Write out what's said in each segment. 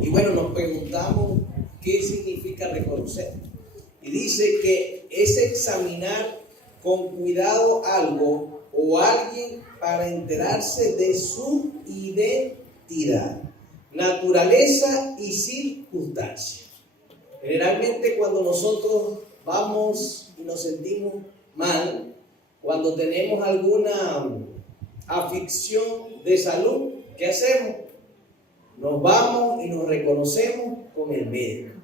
Y bueno, nos preguntamos qué significa reconocer. Y dice que es examinar con cuidado algo o alguien para enterarse de su identidad, naturaleza y circunstancia. Generalmente cuando nosotros vamos y nos sentimos mal, cuando tenemos alguna aflicción de salud, ¿qué hacemos? Nos vamos y nos reconocemos con el médico.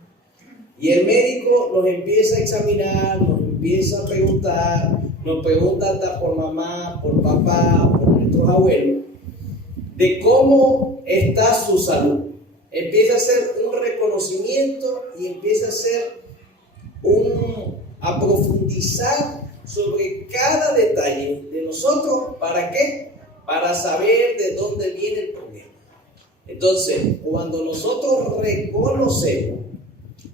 Y el médico nos empieza a examinar, nos empieza a preguntar, nos pregunta hasta por mamá, por papá, por nuestros abuelos, de cómo está su salud. Empieza a hacer un reconocimiento y empieza a hacer a profundizar sobre cada detalle de nosotros. ¿Para qué? Para saber de dónde viene el problema. Entonces, cuando nosotros reconocemos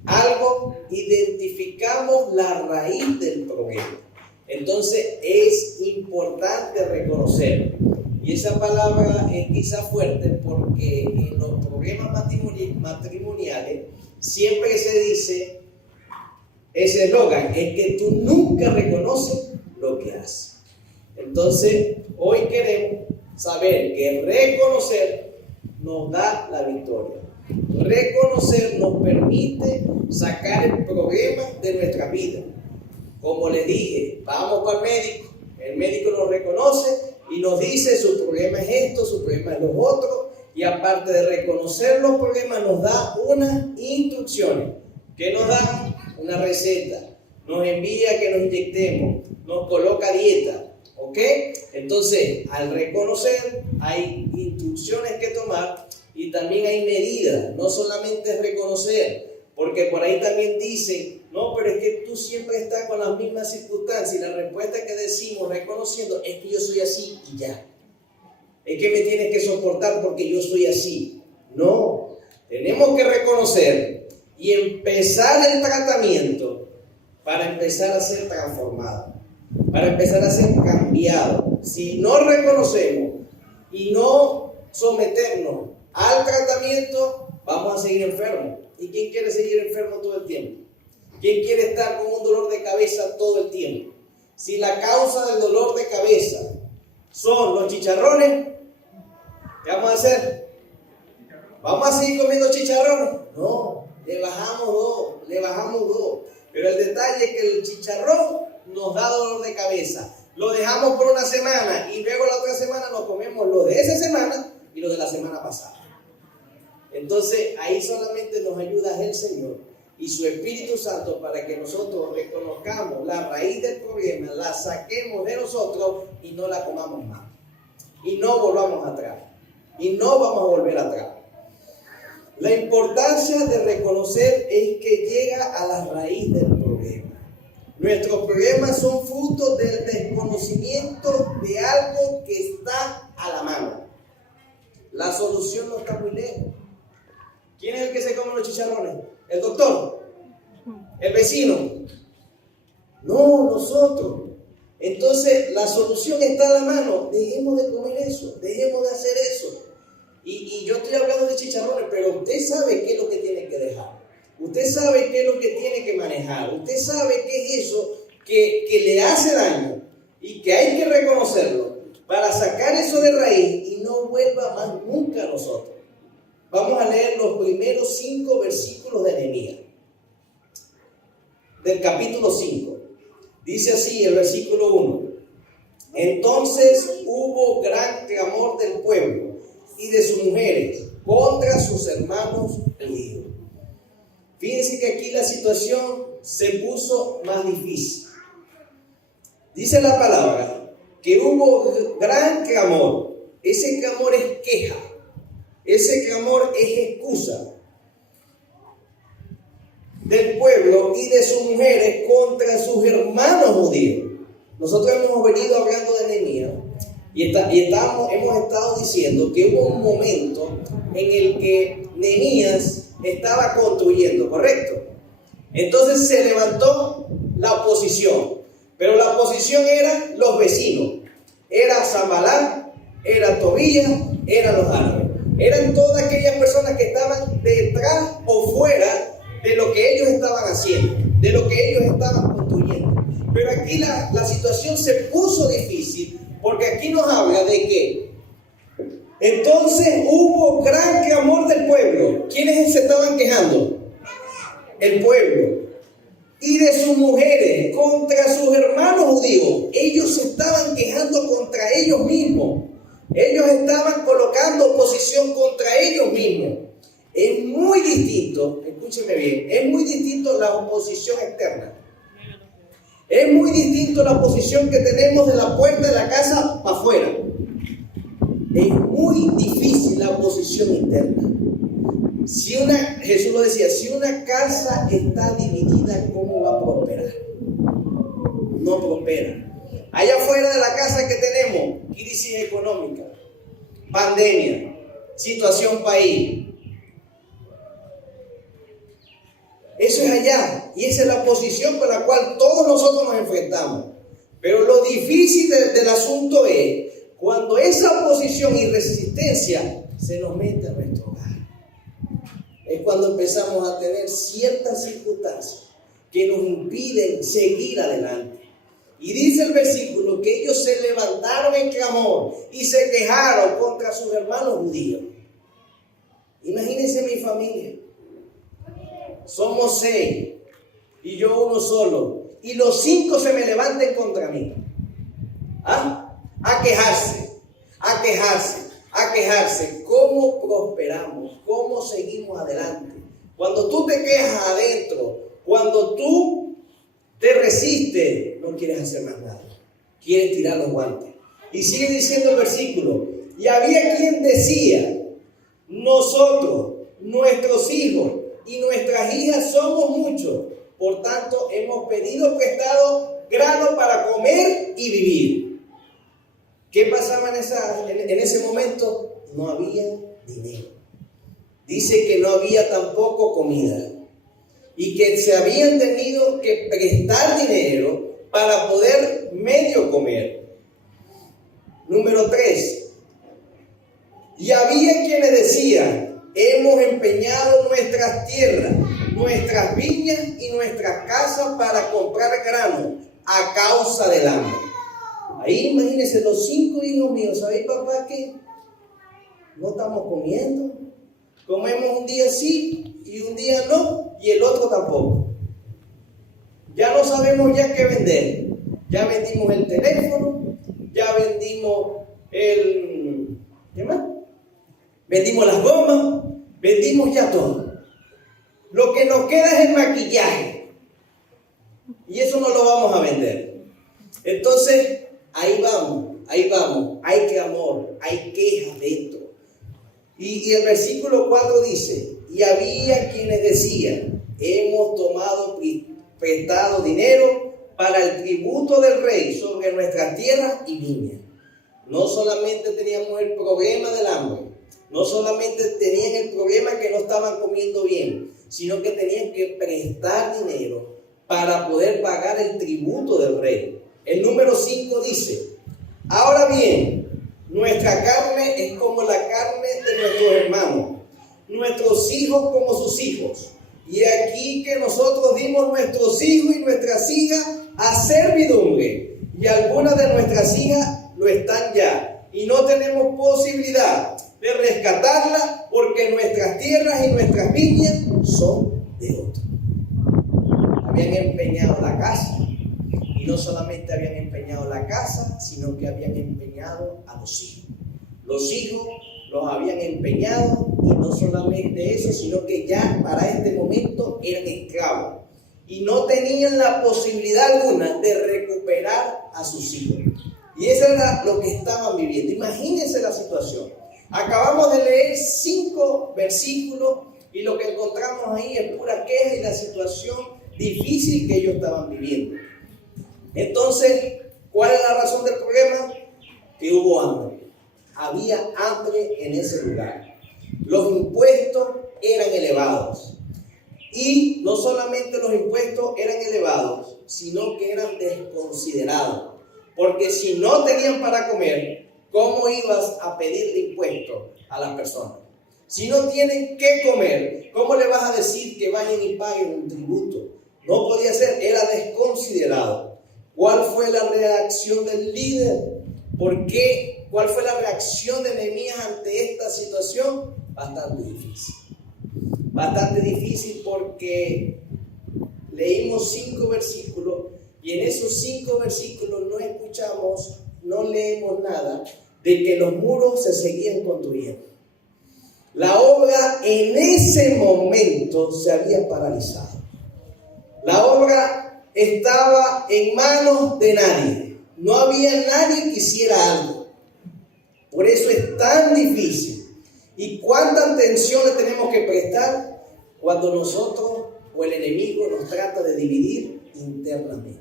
algo, identificamos la raíz del problema. Entonces, es importante reconocer. Y esa palabra es quizá fuerte porque en los problemas matrimoniales siempre se dice ese eslogan, es que tú nunca reconoces lo que haces. Entonces, hoy queremos saber que reconocer nos da la victoria. Reconocer nos permite sacar el problema de nuestra vida. Como les dije, vamos para el médico nos reconoce y nos dice su problema es esto, su problema es lo otro, y aparte de reconocer los problemas nos da unas instrucciones. ¿Qué nos da? Una receta, nos envía que nos inyectemos, nos coloca dieta, ¿ok? Entonces, al reconocer hay instrucciones que tomar y también hay medidas, no solamente es reconocer, porque por ahí también dicen, no, pero es que tú siempre estás con las mismas circunstancias, y la respuesta que decimos reconociendo es que yo soy así y ya. Es que me tienes que soportar porque yo soy así. No, tenemos que reconocer y empezar el tratamiento para empezar a ser transformado, para empezar a ser cambiado. Si no reconocemos y no someternos al tratamiento, vamos a seguir enfermos. ¿Y quién quiere seguir enfermo todo el tiempo? ¿Quién quiere estar con un dolor de cabeza todo el tiempo? Si la causa del dolor de cabeza son los chicharrones, ¿qué vamos a hacer? ¿Vamos a seguir comiendo chicharrones? No, le bajamos dos. Pero el detalle es que el chicharrón nos da dolor de cabeza. Lo dejamos por una semana y luego la otra semana nos comemos lo de esa semana y lo de la semana pasada. Entonces ahí solamente nos ayuda el Señor y su Espíritu Santo para que nosotros reconozcamos la raíz del problema, la saquemos de nosotros y no la comamos más. Y no volvamos atrás. Y no vamos a volver atrás. La importancia de reconocer es que llega a la raíz del problema. Nuestros problemas son frutos del desconocimiento de algo que está a la mano. La solución no está muy lejos. ¿Quién es el que se come los chicharrones? ¿El doctor? ¿El vecino? No, nosotros. Entonces, la solución está a la mano. Dejemos de comer eso, dejemos de hacer eso. Y yo estoy hablando de chicharrones, pero usted sabe qué es lo que tiene que dejar. Usted sabe qué es lo que tiene que manejar. Usted sabe qué es eso que le hace daño y que hay que reconocerlo para sacar eso de raíz y no vuelva más nunca a nosotros. Vamos a leer los primeros 5 versículos de Nehemías, del capítulo 5. Dice así el versículo 1. Entonces hubo gran clamor del pueblo y de sus mujeres contra sus hermanos judíos. Fíjense que aquí la situación se puso más difícil. Dice la palabra que hubo gran clamor. Ese clamor es queja. Ese clamor es excusa del pueblo y de sus mujeres contra sus hermanos judíos. Nosotros hemos venido hablando de Nehemías y hemos estado diciendo que hubo un momento en el que Nehemías estaba construyendo, ¿correcto? Entonces se levantó la oposición, pero la oposición eran los vecinos, era Sanballat, era Tobías, eran los árabes. Eran todas aquellas personas que estaban de Entonces hubo gran clamor del pueblo. ¿Quiénes se estaban quejando? El pueblo. Y de sus mujeres contra sus hermanos judíos. Ellos se estaban quejando contra ellos mismos. Ellos estaban colocando oposición contra ellos mismos. Es muy distinto, escúcheme bien, es muy distinto la oposición externa. Es muy distinto la oposición que tenemos de la puerta de la casa para afuera. Es muy difícil la oposición interna. Jesús lo decía, si una casa está dividida, ¿cómo va a prosperar? No prospera. Allá afuera de la casa que tenemos, crisis económica, pandemia, situación país. Eso es allá, y esa es la posición con la cual todos nosotros nos enfrentamos. Pero lo difícil del asunto es cuando esa oposición y resistencia se nos mete a nuestro hogar. Es cuando empezamos a tener ciertas circunstancias que nos impiden seguir adelante. Y dice el versículo que ellos se levantaron en clamor y se quejaron contra sus hermanos judíos. Imagínense mi familia. Somos 6 y yo uno solo. Y los 5 se me levanten contra mí. ¿Ah? A quejarse, a quejarse, a quejarse. ¿Cómo prosperamos? ¿Cómo seguimos adelante? Cuando tú te quejas adentro, cuando tú te resistes, no quieres hacer más nada. Quieres tirar los guantes. Y sigue diciendo el versículo. Y había quien decía, nosotros, nuestros hijos y nuestras hijas somos muchos. Por tanto, hemos pedido prestado grano para comer y vivir. ¿Qué pasaba en ese momento? No había dinero. Dice que no había tampoco comida. Y que se habían tenido que prestar dinero para poder medio comer. Número 3. Y había quienes decían, hemos empeñado nuestras tierras, nuestras viñas y nuestras casas para comprar grano a causa del hambre. Ahí imagínense los 5 hijos míos, ¿sabéis papá qué? No estamos comiendo. Comemos un día sí y un día no y el otro tampoco. Ya no sabemos ya qué vender. Ya vendimos el teléfono, ya vendimos ¿qué más? Vendimos las gomas, vendimos ya todo. Lo que nos queda es el maquillaje. Y eso no lo vamos a vender. Entonces, ahí vamos. Hay clamor, hay quejas dentro. Y el versículo 4 dice, y había quienes decían, hemos tomado prestado dinero para el tributo del rey sobre nuestras tierras y viñas. No solamente teníamos el problema del hambre, no solamente tenían el problema que no estaban comiendo bien, sino que tenían que prestar dinero para poder pagar el tributo del rey. El número 5 dice, ahora bien, nuestra carne es como la carne de nuestros hermanos, nuestros hijos como sus hijos. Y aquí que nosotros dimos nuestros hijos y nuestras hijas a servidumbre, y algunas de nuestras hijas lo están ya, y no tenemos posibilidad de rescatarla porque nuestras tierras y nuestras viñas son de otros. Habían empeñado la casa, y no solamente habían empeñado la casa, sino que habían empeñado a los hijos. Los hijos los habían empeñado, y no solamente eso, sino que ya para este momento eran esclavos y no tenían la posibilidad alguna de recuperar a sus hijos. Y eso era lo que estaban viviendo. Imagínense la situación. Acabamos de leer 5 versículos y lo que encontramos ahí es pura queja y la situación difícil que ellos estaban viviendo. Entonces, ¿cuál es la razón del problema? Que hubo hambre. Había hambre en ese lugar. Los impuestos eran elevados. Y no solamente los impuestos eran elevados, sino que eran desconsiderados. Porque si no tenían para comer, ¿cómo ibas a pedirle impuestos a las personas? Si no tienen qué comer, ¿cómo le vas a decir que vayan y paguen un tributo? No podía ser, era desconsiderado. ¿Cuál fue la reacción del líder? ¿Por qué ¿Cuál fue la reacción de Nehemías ante esta situación? Bastante difícil. Bastante difícil porque leímos 5 versículos y en esos 5 versículos no leemos nada de que los muros se seguían construyendo. La obra en ese momento se había paralizado. La obra estaba en manos de nadie. No había nadie que hiciera algo. Por eso es tan difícil. ¿Y cuánta atención le tenemos que prestar cuando nosotros o el enemigo nos trata de dividir internamente?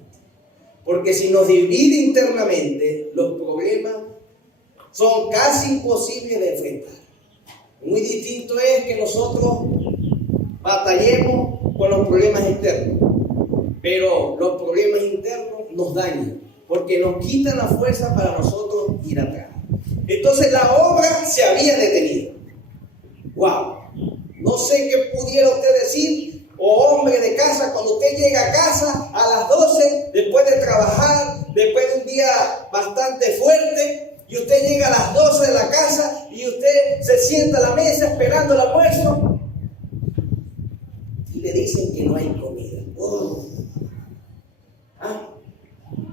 Porque si nos divide internamente, los problemas son casi imposibles de enfrentar. Muy distinto es que nosotros batallemos con los problemas externos, pero los problemas internos nos dañan, porque nos quitan la fuerza para nosotros ir atrás. Entonces la obra se había detenido. ¡Wow! No sé qué pudiera usted decir, hombre de casa, cuando usted llega a casa a las 12, después de trabajar, después de un día bastante fuerte, y usted llega a las 12 de la casa y usted se sienta a la mesa esperando el almuerzo y le dicen que no hay comida.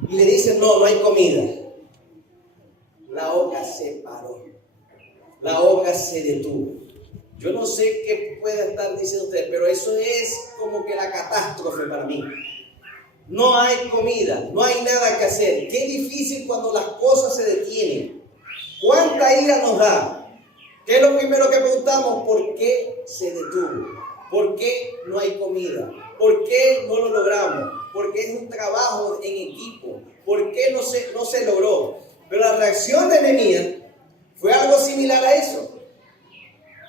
Y le dicen, no hay comida. La obra se paró. La obra se detuvo. Yo no sé qué puede estar diciendo usted, pero eso es como que la catástrofe para mí. No hay comida, no hay nada que hacer. Qué difícil cuando las cosas se detienen. ¿Cuánta ira nos da? ¿Qué es lo primero que preguntamos? ¿Por qué se detuvo? ¿Por qué no hay comida? ¿Por qué no lo logramos? ¿Por qué es un trabajo en equipo? ¿Por qué no se logró? Pero la reacción de Nehemías fue algo similar a eso.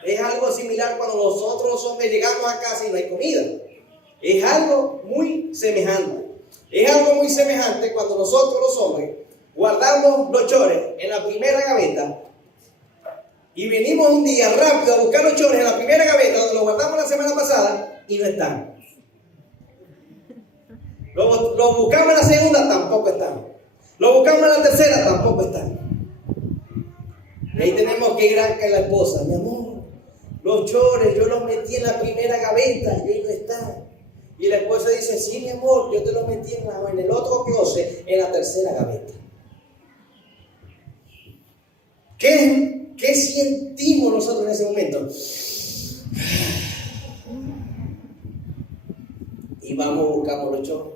Es algo similar cuando nosotros los hombres llegamos a casa y no hay comida. Es algo muy semejante. Es algo muy semejante cuando nosotros los hombres guardamos los chores en la primera gaveta y venimos un día rápido a buscar los chores en la primera gaveta donde los guardamos la semana pasada y no están. Los buscamos en la segunda, tampoco están. Los buscamos en la tercera, tampoco están. Y ahí tenemos que ir a la esposa, mi amor, los chores yo los metí en la primera gaveta y ahí no están. Y la esposa dice, sí, mi amor, yo te los metí en el otro closet, en la tercera gaveta. ¿Qué sentimos nosotros en ese momento? Y vamos, buscamos los chores.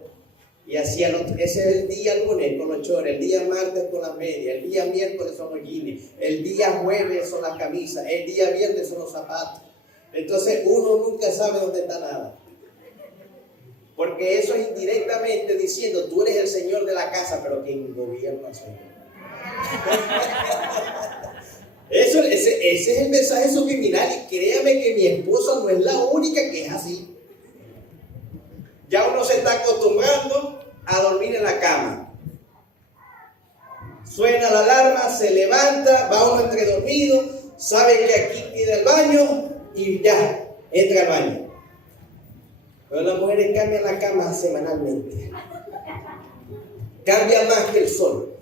Y así ese es el día lunes con los chores, el día martes con las medias, el día miércoles son los jeans, el día jueves son las camisas, el día viernes son los zapatos. Entonces uno nunca sabe dónde está nada. Porque eso es indirectamente diciendo, tú eres el señor de la casa, pero quien gobierna soy yo. Ese es el mensaje subliminal y créame que mi esposa no es la única que es así. Ya uno se está acostumbrando a dormir en la cama. Suena la alarma, se levanta, va uno entre dormido, sabe que aquí tiene el baño y ya, entra al baño. Pero las mujeres cambian la cama semanalmente. Cambia más que el sol.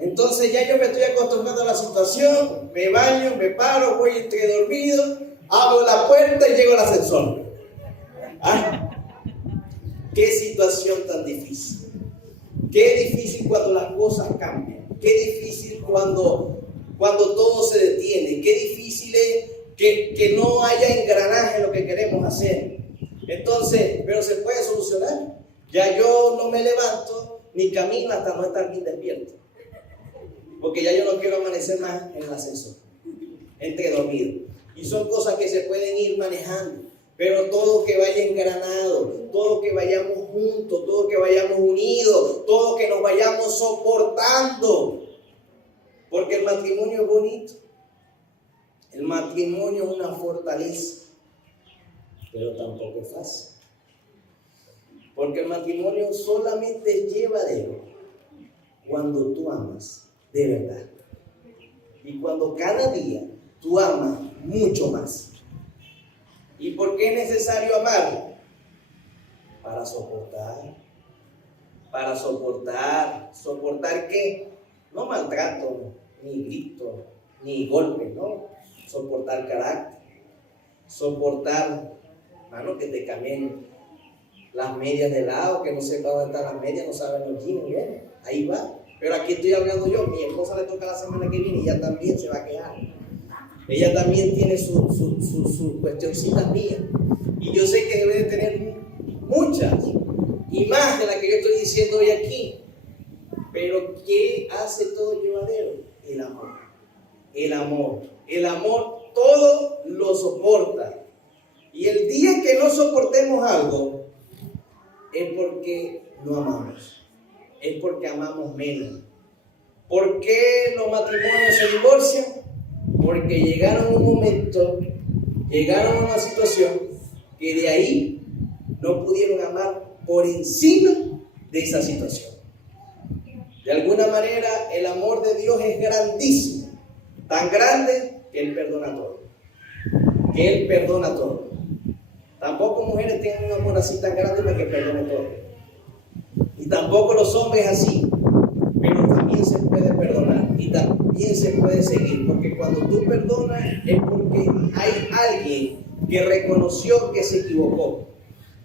Entonces ya yo me estoy acostumbrando a la situación, me baño, me paro, voy entre dormido, abro la puerta y llego al ascensor. Qué situación tan difícil. Qué difícil cuando las cosas cambian. Qué difícil cuando todo se detiene. Qué difícil es que no haya engranaje en lo que queremos hacer. Entonces, pero se puede solucionar. Ya yo no me levanto ni camino hasta no estar bien despierto. Porque ya yo no quiero amanecer más en el ascensor, entre dormido. Y son cosas que se pueden ir manejando. Pero todo que vaya engranado, todo que vayamos juntos, todo que vayamos unidos, todo que nos vayamos soportando. Porque el matrimonio es bonito. El matrimonio es una fortaleza. Pero tampoco es fácil. Porque el matrimonio solamente es llevadero cuando tú amas de verdad. Y cuando cada día tú amas mucho más. ¿Y por qué es necesario amar? Para soportar. ¿Para soportar? ¿Soportar qué? No maltrato, ni grito, ni golpe, no. Soportar carácter, soportar, hermano, que te cambien las medias de lado, que no sepa dónde están las medias, no saben los jeans, ¿bien? Ahí va. Pero aquí estoy hablando yo, mi esposa le toca la semana que viene y ella también se va a quejar. Ella también tiene sus cuestioncitas mías. Y yo sé que debe de tener muchas, y más de las que yo estoy diciendo hoy aquí. Pero ¿qué hace todo llevadero? El amor. El amor. El amor todo lo soporta. Y el día que no soportemos algo, es porque no amamos. Es porque amamos menos. ¿Por qué los matrimonios se divorcian? Porque llegaron a un momento, llegaron a una situación que de ahí no pudieron amar por encima de esa situación. De alguna manera, el amor de Dios es grandísimo, tan grande que Él perdona todo. Que Él perdona todo. Tampoco mujeres tienen un amor así tan grande para que perdone todo. Y tampoco los hombres así. Pero también se puede perdonar y también se puede seguir. Porque cuando tú perdonas es porque hay alguien que reconoció que se equivocó.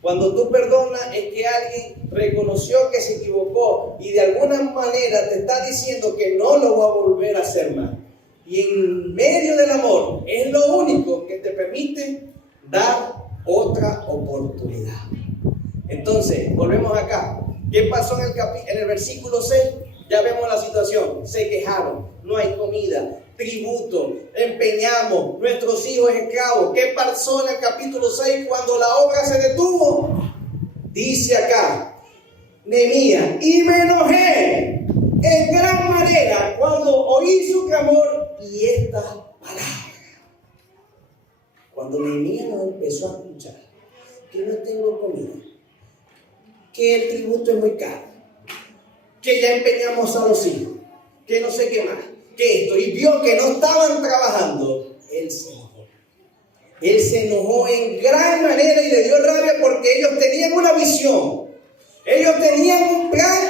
Cuando tú perdonas es que alguien reconoció que se equivocó y de alguna manera te está diciendo que no lo va a volver a hacer más. Y en medio del amor es lo único que te permite dar otra oportunidad. Entonces, volvemos acá. ¿Qué pasó en el versículo 6? Ya vemos la situación. Se quejaron, no hay comida, tributo, empeñamos, nuestros hijos esclavos. ¿Qué pasó en el capítulo 6 cuando la obra se detuvo? Dice acá, Nehemías, y me enojé en gran manera cuando oí su clamor y estas palabras. Cuando Nehemías nos empezó a escuchar que no tengo comida, que el tributo es muy caro, que ya empeñamos a los hijos, que no sé qué más, que esto, y vio que no estaban trabajando, él se enojó. Él se enojó en gran manera y le dio rabia porque ellos tenían una visión, ellos tenían un plan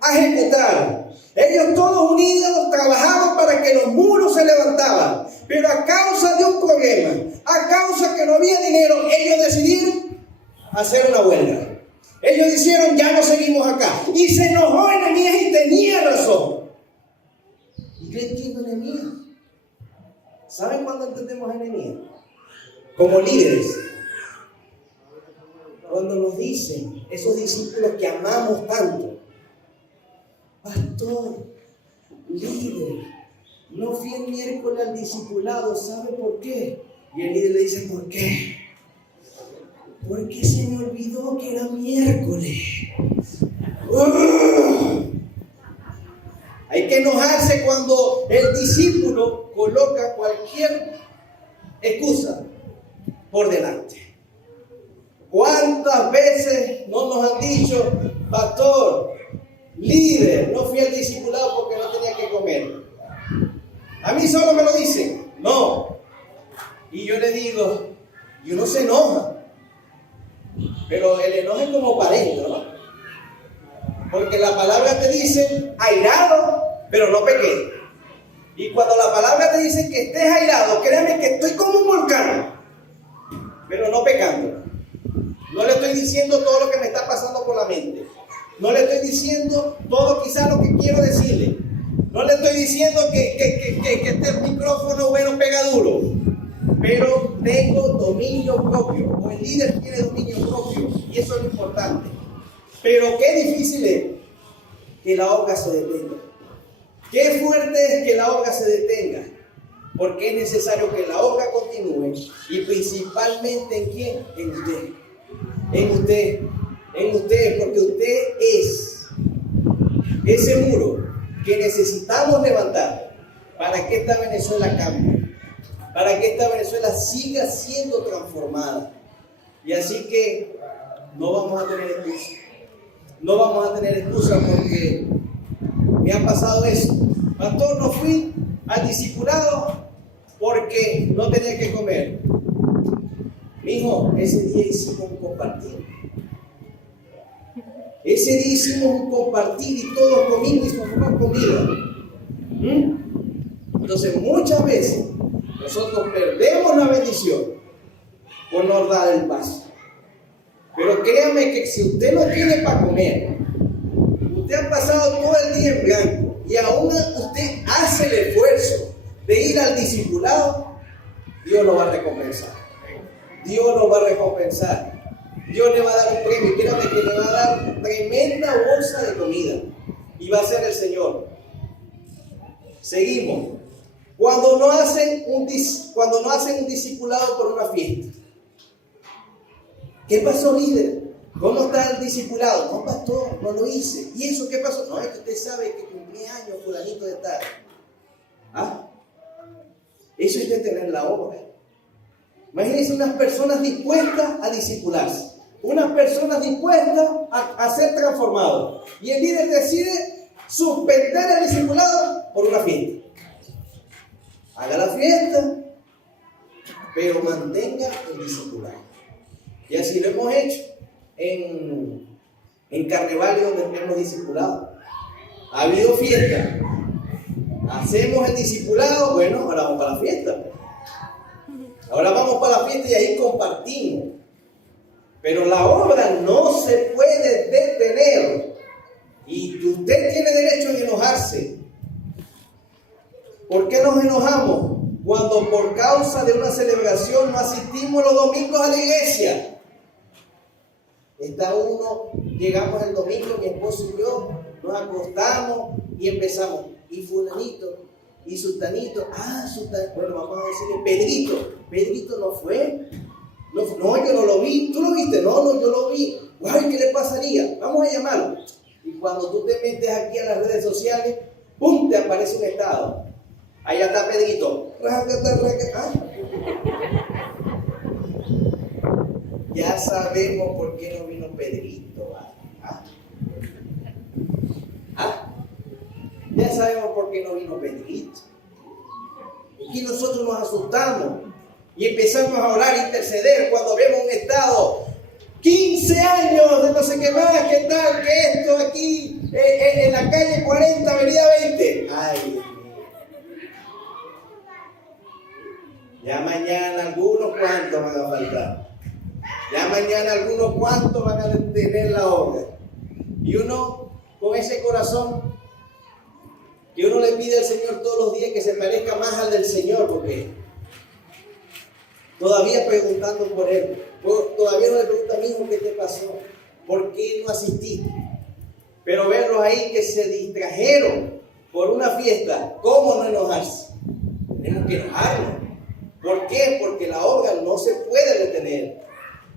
a ejecutar. Ellos todos unidos trabajaban para que los muros se levantaban, pero a causa de un problema, a causa que no había dinero, ellos decidieron hacer una huelga. Ellos dijeron, ya no seguimos acá. Y se enojó Nehemías y tenía razón. Y yo entiendo a Nehemías. ¿Saben cuándo entendemos a Nehemías? Como líderes. Cuando nos dicen esos discípulos que amamos tanto, pastor, líder, no fui el miércoles al discipulado, ¿sabe por qué? Y el líder le dice, ¿por qué? Porque se me olvidó que era miércoles. Hay que enojarse cuando el discípulo coloca cualquier excusa por delante. ¿Cuántas veces no nos han dicho, pastor, líder, no fui al discipulado porque no tenía que comer? A mí solo me lo dicen, no. Y yo le digo, y uno se enoja. Pero el enojo es como parejo, ¿no? Porque la palabra te dice airado, pero no pequé. Y cuando la palabra te dice que estés airado, créeme que estoy como un volcán, pero no pecando. No le estoy diciendo todo lo que me está pasando por la mente. No le estoy diciendo todo quizás lo que quiero decirle. No le estoy diciendo que este micrófono bueno pega duro. Pero tengo dominio propio, o el líder tiene dominio propio, y eso es lo importante. Pero qué difícil es que la obra se detenga. Qué fuerte es que la obra se detenga, porque es necesario que la obra continúe, y principalmente ¿en quién? En usted. En usted, en usted, porque usted es ese muro que necesitamos levantar para que esta Venezuela cambie. Para que esta Venezuela siga siendo transformada. Y así que no vamos a tener excusa. No vamos a tener excusa porque me ha pasado eso. Pastor, no fui al discipulado porque no tenía que comer. Mijo, ese día hicimos un compartir. Ese día hicimos un compartir y todos comimos y comimos comida. Entonces muchas veces nosotros perdemos la bendición por no dar el paso. Pero créame que si usted no tiene para comer, usted ha pasado todo el día en blanco y aún usted hace el esfuerzo de ir al discipulado, Dios lo va a recompensar. Dios lo va a recompensar. Dios le va a dar un premio. Créame que le va a dar tremenda bolsa de comida. Y va a ser el Señor. Seguimos. Cuando no hacen un discipulado por una fiesta. ¿Qué pasó, líder? ¿Cómo está el discipulado? No, pastor, no lo hice. ¿Y eso qué pasó? No, es que usted sabe que cumplí años fulanito de tal. ¿Ah? Eso es de tener la obra. Imagínense unas personas dispuestas a discipularse. Unas personas dispuestas a ser transformados. Y el líder decide suspender el discipulado por una fiesta. Haga la fiesta, pero mantenga el discipulado. Y así lo hemos hecho en Carnaval, donde hemos discipulado. Ha habido fiesta. Hacemos el discipulado, bueno, ahora vamos para la fiesta. Ahora vamos para la fiesta y ahí compartimos. Pero la obra no se puede detener. Y usted tiene derecho a enojarse. ¿Por qué nos enojamos? Cuando por causa de una celebración no asistimos los domingos a la iglesia. Llegamos el domingo, mi esposo y yo, nos acostamos y empezamos. Y fulanito, y sultanito, bueno, vamos a decirle Pedrito no fue. No, yo no lo vi. ¿Tú lo viste? No, yo lo vi. Guay, ¿qué le pasaría? Vamos a llamarlo. Y cuando tú te metes aquí a las redes sociales, ¡pum!, te aparece un estado. Allá está Pedrito. Ya sabemos por qué no vino Pedrito. Ya sabemos por qué no vino Pedrito. Y nosotros nos asustamos y empezamos a orar, a interceder cuando vemos un estado. 15 años de no sé qué más, qué tal, que esto aquí, en la calle 40, avenida 20. Ay, Dios mío. Ya mañana algunos cuantos van a faltar. Ya mañana algunos cuantos van a detener la obra. Y uno, con ese corazón, que uno le pide al Señor todos los días que se parezca más al del Señor, porque todavía preguntando por Él, todavía no le pregunta, mijo, ¿qué te pasó? ¿Por qué no asististe? Pero verlos ahí que se distrajeron por una fiesta, ¿cómo no enojarse? Tenemos que enojarnos. ¿Por qué? Porque la obra no se puede detener.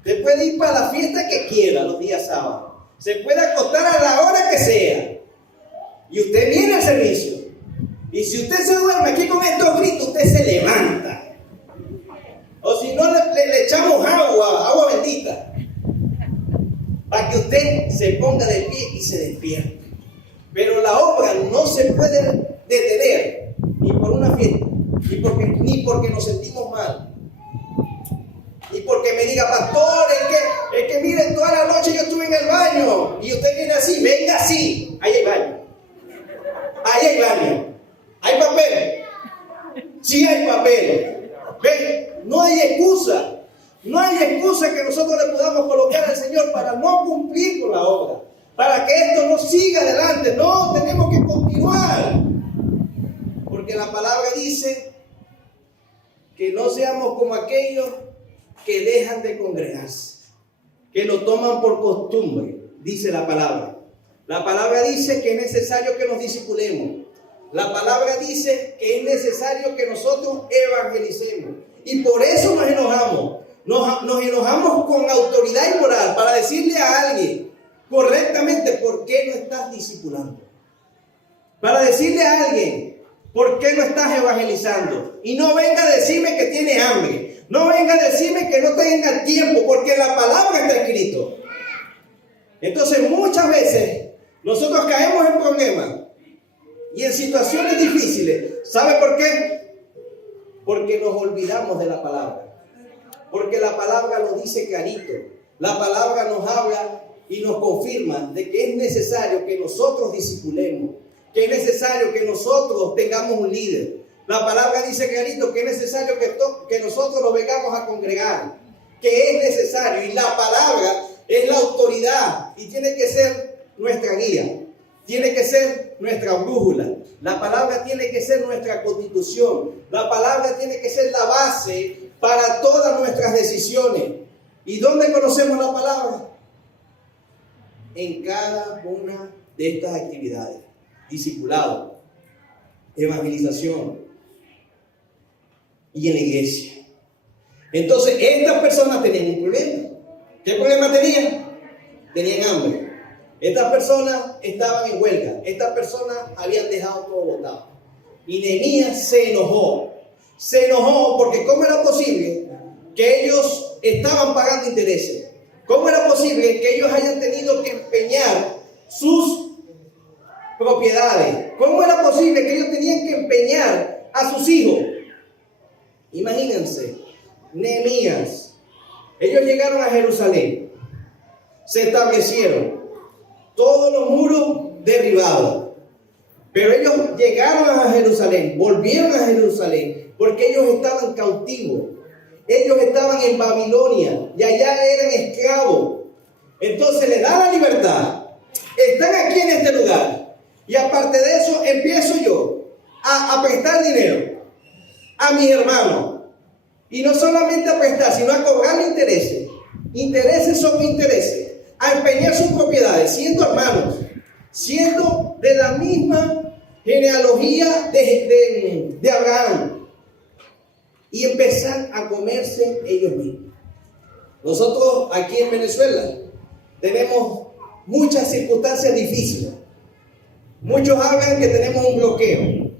Se puede ir para la fiesta que quiera los días sábados. Se puede acostar a la hora que sea. Y usted viene al servicio. Y si usted se duerme aquí con estos gritos, usted se levanta. O si no, le echamos agua bendita. Para que usted se ponga de pie y se despierte. Pero la obra no se puede detener. Ni por una fiesta. Ni porque nos sentimos mal. Ni porque me diga, pastor, es que miren, toda la noche yo estuve en el baño. Y usted viene así, venga así. Ahí hay baño. Ahí hay baño. ¿Hay papel? Sí hay papel. ¿Ven? No hay excusa. No hay excusa que nosotros le podamos colocar al Señor para no cumplir con la obra. Para que esto no siga adelante. No, tenemos que continuar. Porque la palabra dice que no seamos como aquellos que dejan de congregarse, que lo toman por costumbre, dice la palabra. La palabra dice que es necesario que nos discipulemos. La palabra dice que es necesario que nosotros evangelicemos. Y por eso nos enojamos. Nos enojamos con autoridad y moral para decirle a alguien correctamente por qué no estás discipulando. Para decirle a alguien por qué no estás evangelizando. Y no venga a decirme que tiene hambre. No venga a decirme que no tenga tiempo, porque la palabra está escrito. Entonces muchas veces nosotros caemos en problemas y en situaciones difíciles. ¿Sabe por qué? Porque nos olvidamos de la palabra. Porque la palabra lo dice clarito. La palabra nos habla y nos confirma de que es necesario que nosotros discipulemos, que es necesario que nosotros tengamos un líder. La palabra dice clarito que es necesario que nosotros nos vengamos a congregar, que es necesario, y la palabra es la autoridad y tiene que ser nuestra guía, tiene que ser nuestra brújula. La palabra tiene que ser nuestra constitución, la palabra tiene que ser la base para todas nuestras decisiones. ¿Y dónde conocemos la palabra? En cada una de estas actividades: discipulado, evangelización y en la iglesia. Entonces, estas personas tenían un problema. ¿Qué problema tenían? Tenían hambre. Estas personas estaban en huelga. Estas personas habían dejado todo botado. Y Nehemías se enojó. Se enojó porque ¿cómo era posible que ellos estaban pagando intereses? ¿Cómo era posible que ellos hayan tenido que empeñar sus propiedades? ¿Cómo era posible que ellos tenían que empeñar a sus hijos? Imagínense, Nehemías, ellos llegaron a Jerusalén, se establecieron, todos los muros derribados, pero ellos llegaron a Jerusalén, volvieron a Jerusalén, porque ellos estaban cautivos, ellos estaban en Babilonia y allá eran esclavos. Entonces les da la libertad, están aquí en este lugar, y aparte de eso empiezo yo a prestar dinero a mis hermanos, y no solamente a prestar, sino a cobrarle intereses sobre intereses, a empeñar sus propiedades, siendo hermanos, siendo de la misma genealogía de Abraham, y empezar a comerse ellos mismos. Nosotros aquí en Venezuela tenemos muchas circunstancias difíciles. Muchos hablan que tenemos un bloqueo,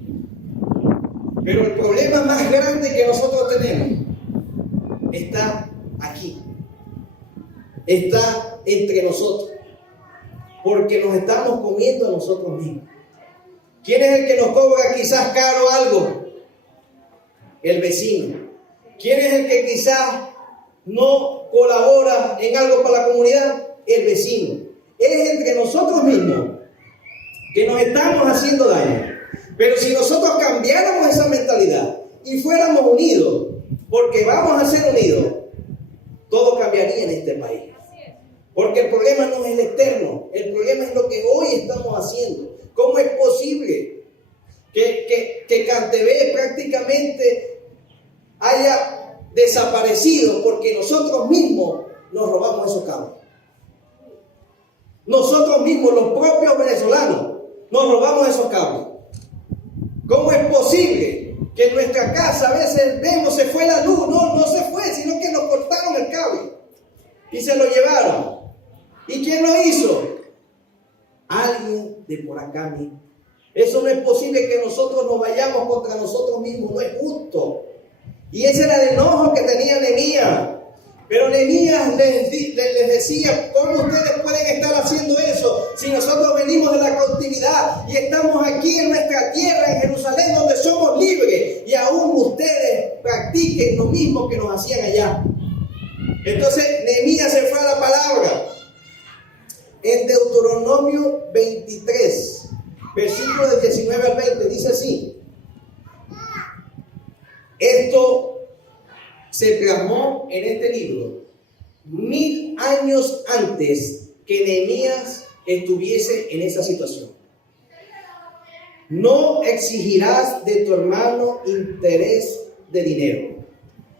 pero el problema más grande que nosotros tenemos está aquí, está entre nosotros, porque nos estamos comiendo a nosotros mismos. ¿Quién es el que nos cobra quizás caro algo? El vecino. ¿Quién es el que quizás no colabora en algo para la comunidad? El vecino. Es entre nosotros mismos que nos estamos haciendo daño. Pero si nosotros cambiáramos esa mentalidad y fuéramos unidos, porque vamos a ser unidos, todo cambiaría en este país. Porque el problema no es el externo, el problema es lo que hoy estamos haciendo. ¿Cómo es posible que Cantebé prácticamente haya desaparecido porque nosotros mismos nos robamos esos cables? Nosotros mismos, los propios venezolanos, nos robamos esos cables. ¿Cómo es posible que en nuestra casa a veces vemos se fue la luz? No se fue, sino que nos cortaron el cable y se lo llevaron. ¿Y quién lo hizo? Alguien de por acá mismo. Eso no es posible, que nosotros nos vayamos contra nosotros mismos, no es justo. Y ese era el enojo que tenía Nehemías. Pero Nehemías les decía: ¿cómo ustedes pueden estar haciendo eso si nosotros venimos de la cautividad y estamos aquí en nuestra tierra, en Jerusalén, donde somos libres, y aún ustedes practiquen lo mismo que nos hacían allá? Entonces Nehemías se fue a la palabra. En Deuteronomio 23, versículos del 19 al 20, dice así: esto se plasmó en este libro 1000 años antes que Nehemías estuviese en esa situación. No exigirás de tu hermano interés de dinero,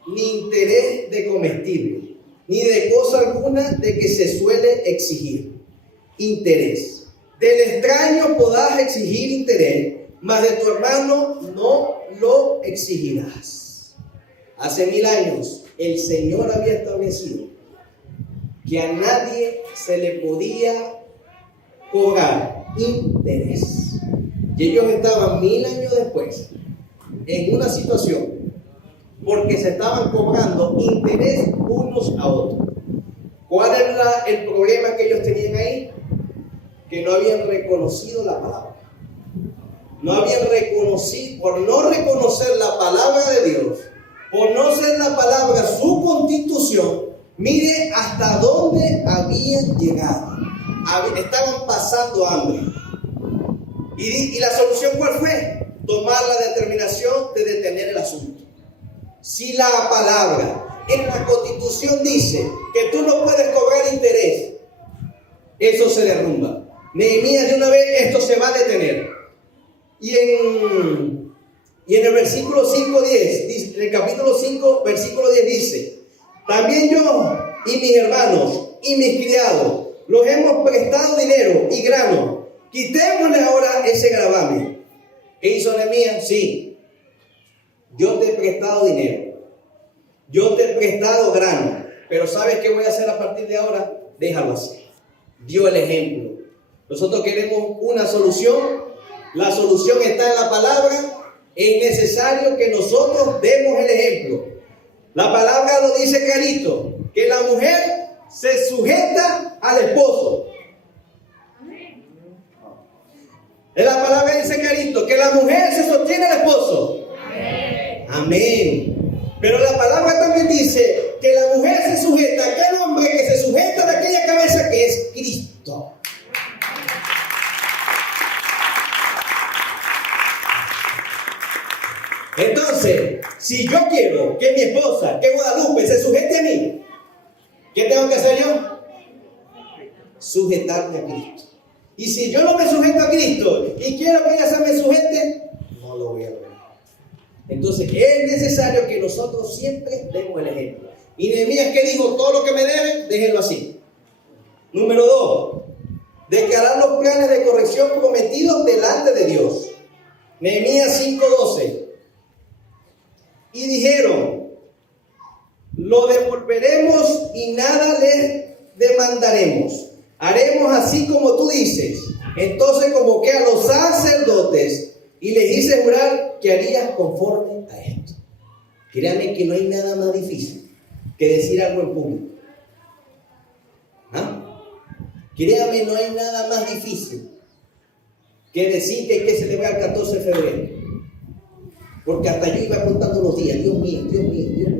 ni interés de comestible, ni de cosa alguna de que se suele exigir interés. Del extraño podrás exigir interés, mas de tu hermano no lo exigirás. Hace 1000 años el Señor había establecido que a nadie se le podía cobrar interés. Y ellos estaban 1000 años después en una situación porque se estaban cobrando interés unos a otros. ¿Cuál era el problema que ellos tenían ahí? Que no habían reconocido la palabra. No habían reconocido, por no reconocer la palabra de Dios, por no ser la palabra su constitución, mire hasta dónde habían llegado. Estaban pasando hambre. Y la solución, ¿cuál fue? Tomar la determinación de detener el asunto. Si la palabra en la Constitución dice que tú no puedes cobrar interés, eso se derrumba. Nehemías de una vez, esto se va a detener. Y en el versículo 5:10, en el capítulo 5, versículo 10 dice: también yo y mis hermanos y mis criados los hemos prestado dinero y grano. Quitémosle ahora ese gravamen. ¿Qué hizo Nehemías? Sí, yo te he prestado dinero, yo te he prestado grano, pero ¿sabes qué voy a hacer a partir de ahora? Déjalo así. Dio el ejemplo. Nosotros queremos una solución. La solución está en la palabra. Es necesario que nosotros demos el ejemplo. La palabra lo dice clarito, que la mujer se sujeta al esposo. La palabra dice clarito que la mujer se sostiene al esposo. Amén. Pero la palabra también dice que la mujer se sujeta a aquel hombre que se sujeta de aquella cabeza que es Cristo. Entonces, si yo quiero que mi esposa, que Guadalupe, se sujete a mí, ¿qué tengo que hacer yo? Sujetarme a Cristo. Y si yo no me sujeto a Cristo y quiero que ella se me sujete, no lo voy a lograr. Entonces, es necesario que nosotros siempre demos el ejemplo. Y Nehemías, ¿qué dijo? Todo lo que me deben, déjenlo así. Número 2, declarar los planes de corrección prometidos delante de Dios. Nehemías 5:12. Y dijeron: lo devolveremos y nada les demandaremos. Haremos así como tú dices. Entonces convoqué a los sacerdotes y les hice jurar que harías conforme a esto. Créanme que no hay nada más difícil que decir algo en público. Créanme, no hay nada más difícil que decir que hay que celebrar el 14 de febrero. Porque hasta yo iba contando los días. Dios mío, Dios mío, Dios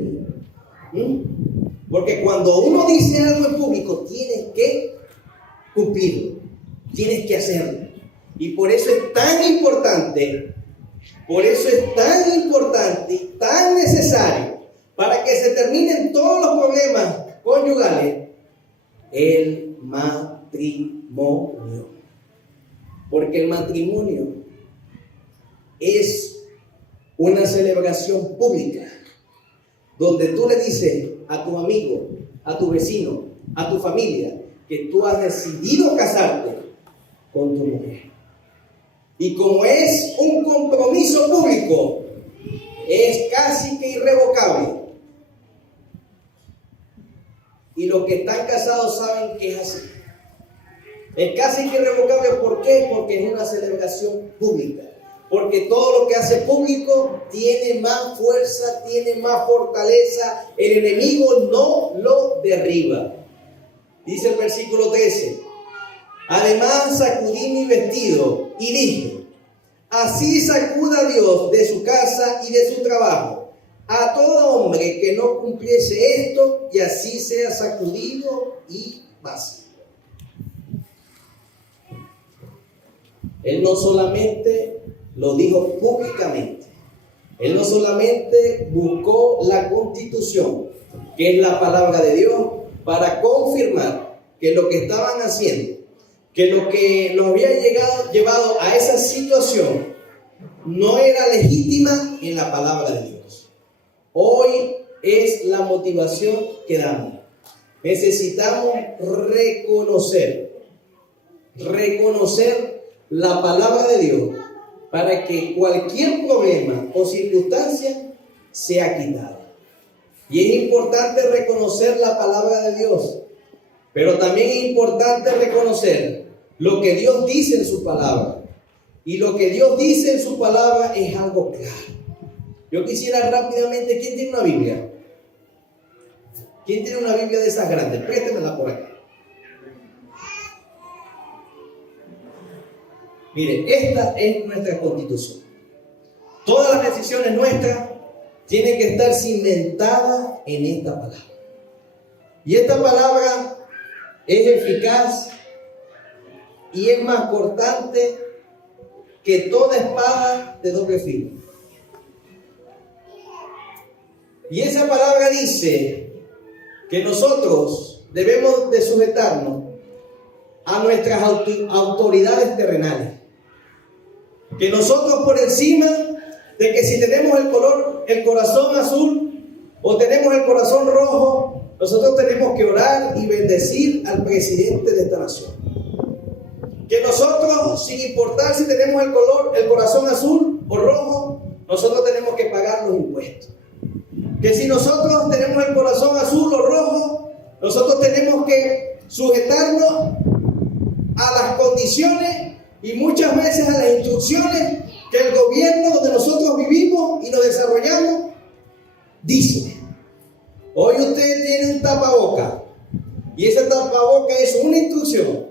mío. Porque cuando uno dice algo en público, tienes que cumplirlo, tienes que hacerlo. Y por eso es tan importante, y tan necesario, para que se terminen todos los problemas conyugales, el matrimonio. Porque el matrimonio es una celebración pública, donde tú le dices a tu amigo, a tu vecino, a tu familia, que tú has decidido casarte con tu mujer. Y como es un compromiso público, es casi que irrevocable. Y los que están casados saben que es así. Es casi que irrevocable. ¿Por qué? Porque es una celebración pública. Porque todo lo que hace público tiene más fuerza, tiene más fortaleza. El enemigo no lo derriba. Dice el versículo 13: además sacudí mi vestido y dije: así sacuda Dios de su casa y de su trabajo a todo hombre que no cumpliese esto, y así sea sacudido y vacío. Él no solamente lo dijo públicamente, él no solamente buscó la Constitución, que es la palabra de Dios, para confirmar que lo que estaban haciendo, que lo que los había llevado a esa situación no era legítima en la palabra de Dios. Hoy es la motivación que damos. Necesitamos reconocer la palabra de Dios para que cualquier problema o circunstancia sea quitada. Y es importante reconocer la palabra de Dios, pero también es importante reconocer lo que Dios dice en su palabra. Y lo que Dios dice en su palabra es algo claro. Yo quisiera rápidamente, ¿quién tiene una Biblia? ¿Quién tiene una Biblia de esas grandes? Préstemela por acá. Miren, esta es nuestra Constitución. Todas las decisiones nuestras tienen que estar cimentadas en esta palabra. Y esta palabra es eficaz y es más cortante que toda espada de doble filo. Y esa palabra dice que nosotros debemos de sujetarnos a nuestras autoridades terrenales. Que nosotros por encima de que si tenemos el corazón azul o tenemos el corazón rojo, nosotros tenemos que orar y bendecir al presidente de esta nación. Que nosotros, sin importar si tenemos el corazón azul o rojo, nosotros tenemos que pagar los impuestos. Que si nosotros tenemos el corazón azul o rojo, nosotros tenemos que sujetarnos a las condiciones y muchas veces a las instrucciones que el gobierno donde nosotros vivimos y nos desarrollamos dice. Hoy usted tiene un tapaboca y ese tapaboca es una instrucción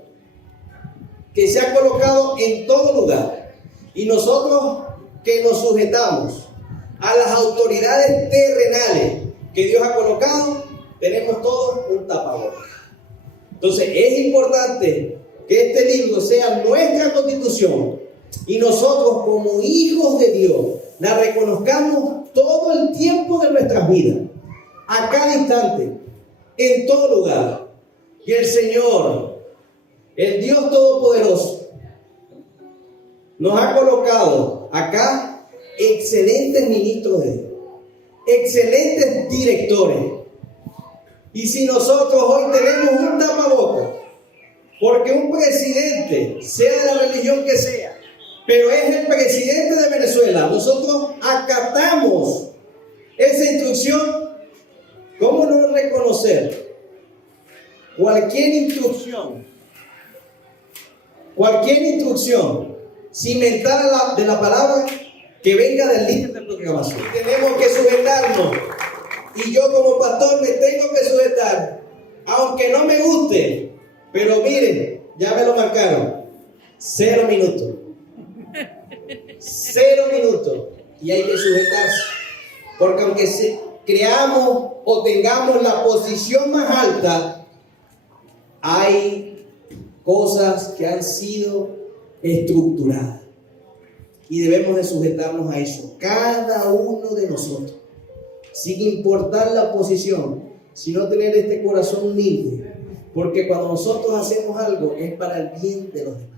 que se ha colocado en todo lugar, y nosotros que nos sujetamos a las autoridades terrenales que Dios ha colocado, tenemos todos un tapabocas. Entonces es importante que este libro sea nuestra constitución y nosotros como hijos de Dios la reconozcamos todo el tiempo de nuestras vidas, a cada instante, en todo lugar. Y el Señor, el Dios Todopoderoso, nos ha colocado acá excelentes ministros de Dios, excelentes directores. Y si nosotros hoy tenemos un tapabocas, porque un presidente, sea de la religión que sea, pero es el presidente de Venezuela, nosotros acatamos esa instrucción, ¿cómo no reconocer cualquier instrucción cimentada de la palabra que venga del líder de programación? Tenemos que sujetarnos, y yo como pastor me tengo que sujetar, aunque no me guste, pero miren, ya me lo marcaron, 0 minutos, 0 minutos, y hay que sujetarse, porque aunque creamos o tengamos la posición más alta, hay cosas que han sido estructuradas y debemos de sujetarnos a eso, cada uno de nosotros, sin importar la posición, sino tener este corazón humilde, porque cuando nosotros hacemos algo es para el bien de los demás.